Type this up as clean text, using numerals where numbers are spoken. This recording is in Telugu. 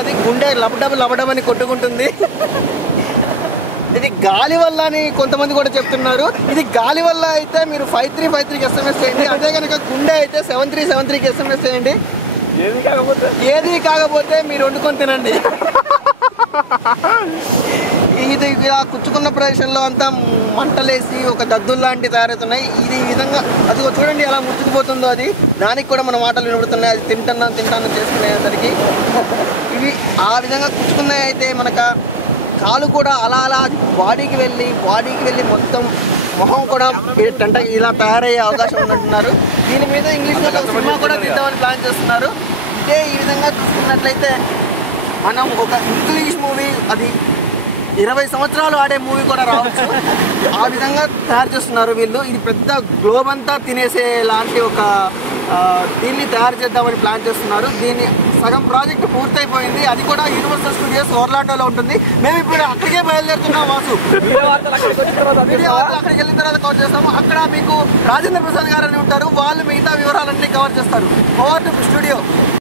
అది గుండె లబడబని కొట్టుకుంటుంది. ఇది గాలి వల్ల అని కొంతమంది కూడా చెప్తున్నారు. ఇది గాలి వల్ల అయితే మీరు 5353కి SMS చేయండి. అదే కనుక గుండె అయితే 7373కి SMS చేయండి. ఏది కాకపోతే మీరు వండుకొని తినండి. ఇది ఇలా కుచ్చుకున్న ప్రదేశంలో అంతా మంటలేసి ఒక దద్దుల్లాంటి తయారవుతున్నాయి. ఇది ఈ విధంగా అది చూడండి ఎలా ముచ్చుకుపోతుందో. అది దానికి కూడా మన మాటలు వినబడుతున్నాయి. అది తింటాను చేసుకునేసరికి ఇవి ఆ విధంగా కుచ్చుకున్నాయి. అయితే మనకు కాలు కూడా అలా బాడీకి వెళ్ళి మొత్తం మొహం కూడా ఇలా తయారయ్యే అవకాశం ఉందంటున్నారు. దీని మీద ఇంగ్లీష్లో ఒక సినిమా కూడా తీద్దామని ప్లాన్ చేస్తున్నారు. ఇదే ఈ విధంగా చూసుకున్నట్లయితే మనం ఒక ఇంగ్లీష్ మూవీ అది 20 సంవత్సరాలు ఆడే మూవీ కూడా రావచ్చు. ఆ విధంగా తయారు చేస్తున్నారు వీళ్ళు. ఇది పెద్ద గ్లోబ్ అంతా తినేసే లాంటి ఒక దీన్ని తయారు చేద్దామని ప్లాన్ చేస్తున్నారు. దీన్ని సగం ప్రాజెక్ట్ పూర్తయిపోయింది. అది కూడా యూనివర్సల్ స్టూడియోస్ ఓర్లాండోలో ఉంటుంది. మేము ఇప్పుడు అక్కడికే బయలుదేరుతున్నాం. వాసు వీడియో అక్కడికి వెళ్ళిన తర్వాత కవర్ చేస్తాము. అక్కడ మీకు రాజేంద్ర ప్రసాద్ గారు అని ఉంటారు. వాళ్ళు మిగతా వివరాలన్నీ కవర్ చేస్తారు. Over to studio.